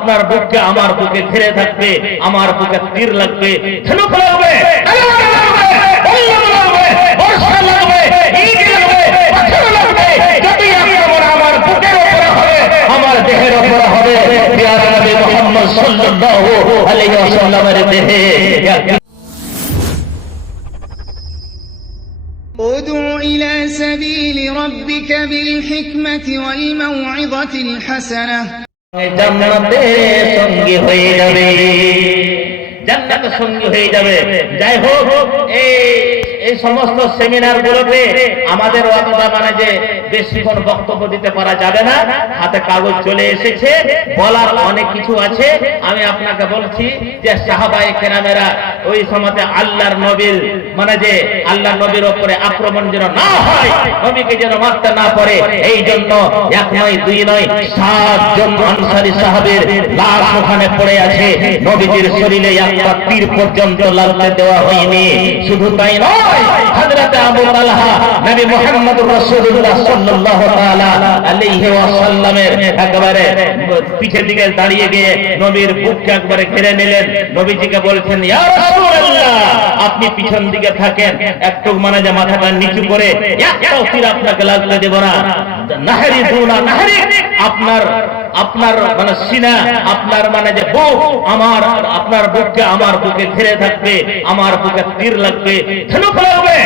আপনার বুককে আমার বুকে ঘিরে থাকবে, আমার বুকে তীর লাগবে, ধনুক লাগবে, বর্ষা লাগবে, ইট লাগবে, পাথর লাগবে, যতই আক্রমণ আমার বুকের উপরে হবে, আমার দেহের উপরে হবে, প্রিয় নবী মুহাম্মদ সাল্লাল্লাহু আলাইহি ওয়াসাল্লামের দেহে। ادع إلى سبيل ربك بالحكمة والموعظة الحسنة জান্নাতে সঙ্গী হয়ে যাবে, জান্নাতে সঙ্গী হয়ে যাবে। যাই হোক, এই সমস্ত সেমিনার গুলোতে আমাদের অতটা মানে যে বেশিক্ষণ বক্তব্য দিতে পারা যাবে না, হাতে কাগজ চলে এসেছে, বলার অনেক কিছু আছে। আমি আপনাকে বলছি যে সাহাবায়ে কেরামেরা ওই সময়তে আল্লাহর নবীর মানে যে আল্লাহর নবীর উপরে আক্রমণ যেন না হয়, নবীকে যেন মারতে না পারে, এই জন্য এক নয় দুই নয় 7 জন আনসারী সাহাবীর লাশ ওখানে পড়ে আছে, নবীজির শরীরে একটা তীর পর্যন্ত লাগতে দেওয়া হয়নি। শুধু তাই নয়, হযরত আবু তালহা নবী মুহাম্মদুর রাসূলুল্লাহ সাল্লাল্লাহু তাআলা আলাইহি ওয়াসাল্লামের একেবারে পিছের দিকে দাঁড়িয়ে গিয়ে নবীর বুককে একবারে ঘিরে নিলেন। নবীজিকে বলছেন, ইয়া রাসূলুল্লাহ, আপনি পিছন দিকে থাকেন, একটু মানে যে মাথাটা নিচু করে একটাও তীর আপনাকে লাগতে দেব না। নাহরি দুনা নাহরি, আপনার মানে সিনা, আপনার মানে যে বুক, আমার আপনার বুককে আমার বুকে ঘিরে থাকবে, আমার বুকে তীর লাগবে, ধনুক লাগবে,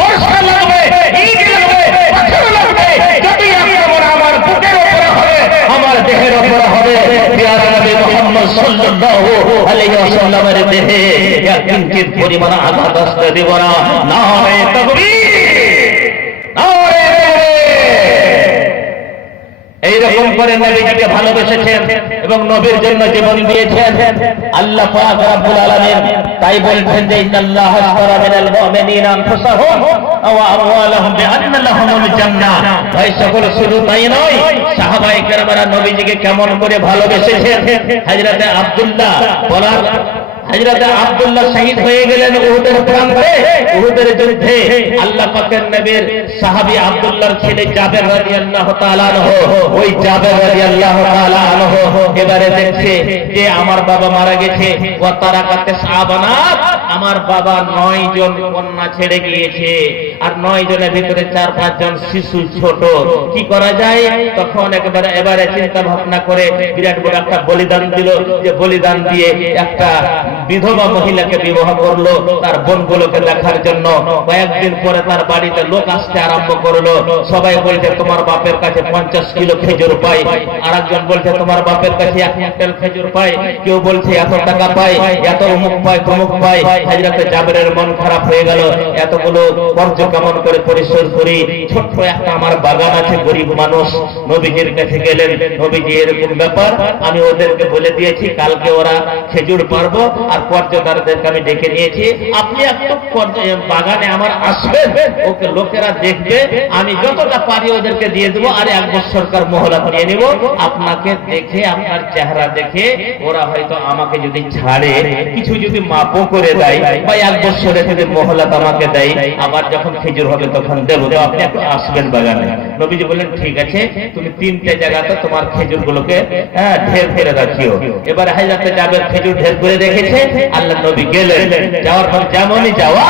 বর্ষা লাগবে, ইট লাগবে, পাথর লাগবে, যতই আক্রমণ আমার বুকের উপরে হবে, আমার দেহের উপরে হবে, প্রিয় নবী মুহাম্মদ সাল্লাল্লাহু আলাইহি ওয়াসাল্লামের দেহে কিঞ্চিত পরিমাণ আঘাত আসতে দেব না। নারে তাকবীর, নারে এইরকম করে নবীজিকে ভালোবেসেছেন এবং নবীর জন্য জীবন দিয়েছেন আল্লাহ পাক রব্বুল আলামিন। তাই বলছেন যে ইন্নাল্লাহ আশতারা মিনাল মুমিনিনা আনফুসাহুম ওয়া আমওয়ালাহুম বিআন্না লাহুমুল জান্নাহ। ভাই সকল, শুধু তাই নয়, সাহাবায়ে কেরামরা নবীজিকে কেমন করে ভালোবেসেছেন। হযরত আব্দুল্লাহ বলার হযরত আব্দুল্লাহ শহীদ হয়ে গেলেন উহুদের প্রান্তে, উহুদের যুদ্ধে। আল্লাহ পাকের নবীর সাহাবী আব্দুল্লাহর ছেলে জাবের রাদিয়াল্লাহু তাআলা আনহু, ওই জাবের রাদিয়াল্লাহু তাআলা আনহু এবারে দেখছে যে আমার বাবা মারা গেছে, ওয়া তারাকাতে সাহাবানাত, আমার বাবা 9 জন কন্যা ছেড়ে গিয়েছে, আর 9 জনের ভিতরে 4-5 জন শিশু ছোট, কি করা যায়? তখন এবারে চিন্তা ভাবনা করে বিরাট বড় একটা বলিদান দিল, যে বলিদান দিয়ে একটা বিধবা মহিলাকে বিবাহ করলো তার বোনগুলোকে দেখার জন্য। কয়েকদিন পরে তার বাড়িতে লোক আসতে আরম্ভ করলো, সবাই বলছে তোমার বাপের কাছে 50 কিলো খেজুর পাই, আরেকজন বলছে তোমার বাপের কাছে 1 কুইন্টাল খেজুর পাই, কেউ বলছে এত টাকা পাই, এত অমুক পাই তমুক পাই। হযরত জাবেরের মন খারাপ হয়ে গেল, এতগুলো কর্জ কেমন করে পরিশোধ করি, ছোট্ট একটা আমার বাগান আছে, গরিব মানুষ। নবীজির কাছে গেলেন, নবীজি এরকম ব্যাপার, আমি ওদেরকে বলে দিয়েছি কালকে ওরা খেজুর পারবো, আর পর্যটকদেরকে আমি ডেকে নিয়েছি, আপনি একটু বাগানে আমার আসবেন, ওকে লোকেরা দেখবে, আমি যতটা পারি ওদেরকে দিয়ে দেবো, আর 1 বছরকার মোহলত নিয়ে নিব। আপনাকে দেখে, আপনার চেহারা দেখে ওরা হয়তো আমাকে যদি ছাড়ে, কিছু যদি মাপও করে দেয়, বা 1 বছরে যদি মোহলত আমাকে দেয়, আবার যখন খেজুর হবে তখন দেবো, তো আপনি একটু আসবেন বাগানে। নবীজি বললেন ঠিক আছে, তুমি 3টে জায়গাতে তোমার খেজুর গুলোকে ঢের করে রাখিও। এবার হযরত জাবের খেজুর ঢের করে রেখেছে, আল্লাহ নবী গেলেন, যাওয়ার পর যেমনই যাওয়া,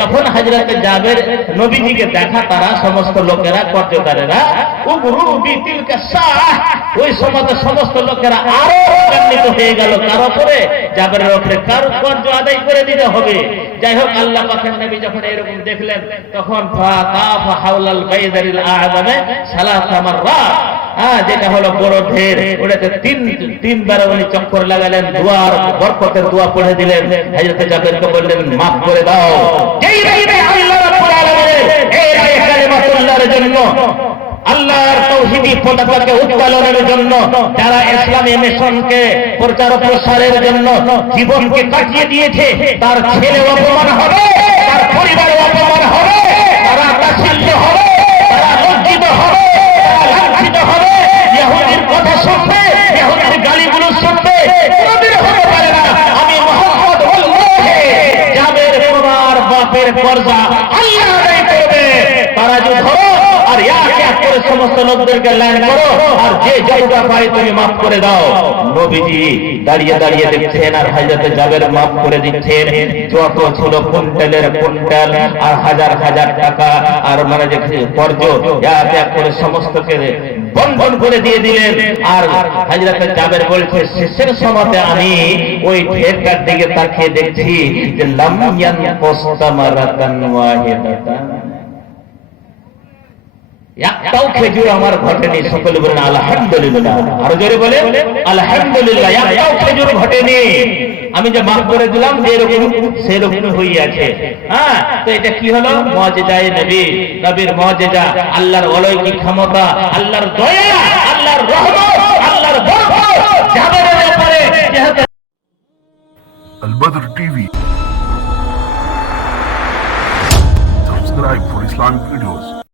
যখন হযরত জাবের নবীজিকে দেখা, তারা সমস্ত লোকেরা পর্যটকেরা ওই সময় সমস্ত লোকেরা আরো রাগান্বিত হয়ে গেল, কার উপরে? জাবেরের উপরে, কার কর্জ আদায় করে দিতে হবে। যাই হোক, আল্লাহ পাকের নবী যখন এরকম দেখলেন, তখন হাওলাল বাইদারিল আযমে সালাসা মাররাত, যেটা হলো বড় ঢের, ওটাতে 3বার উনি চক্কর লাগালেন, দুয়ার বরকতের দোয়া পড়ে দিলেন। হযরত জাবেরকে বললেন মাফ করে দাও। যেই রাতে আল্লাহ রাব্বুল আলামিনের এই রায়ে কালিমাতুল্লাহর জন্য, আল্লাহর তাওহীদি পতাকাকে উত্তোলনের জন্য, যারা ইসলামী মিশনকে প্রচার প্রসারের জন্য জীবনকে কাটিয়ে দিয়েছে, তার ছেলে অপমান হবে, তার পরিবার অপমান হবে, তারা তাচ্ছিল্য হবে, তারা লজ্জিত হবে, তারা লাঞ্ছিত হবে, ইহুদির কথা শুনবে, ইহুদির গালিগুলো শুনবে, কোনদিন হতে পারে না। আমি মুহাম্মদ বললাহে জাবের তোমার বাপের কর্জা আল্লাহ আদায় করবে। তারা যে ধরো আর এক এক করে সমস্ত লোকদেরকে লাইন করো আর যে যতটা পায় তুমি মাফ করে দাও। নবীজি দাঁড়িয়ে দাঁড়িয়ে দেখছেন আর হযরতে জাবের মাফ করে দিচ্ছেন। যত ছিল কুইন্টালের কুইন্টাল আর হাজার হাজার টাকা আর মানে যে কর্জ এক এক করে সমস্তকে বন্ধন করে দিয়ে দিলেন। আর হযরতে জাবের বলছে শেষের সময়তে আমি ওই ঢেরটার দিকে তাকিয়ে দেখছি যে লাম ইয়ানকুস তামারাতান ওয়াহিদাতান, একটাও খেজুর আমার ঘটেনি। সকলে বলেন আলহামদুলিল্লাহ, আরো জোরে বলেন আলহামদুলিল্লাহ। একটাও খেজুর ঘটেনি, আমি যে মাফ করে দিলাম যেরকম সেরকম হয়ে আছে। হ্যাঁ, তো এটা কি হলো? মুআজিজায়ে নবী, নবীর মুআজিজা, আল্লাহর অলৌকিক ক্ষমতা, আল্লাহর দয়া, আল্লাহর রহমত, আল্লাহর বরকত জাবেরের ব্যাপারে যেহেতু Al-Badr TV. Subscribe for Islamic videos.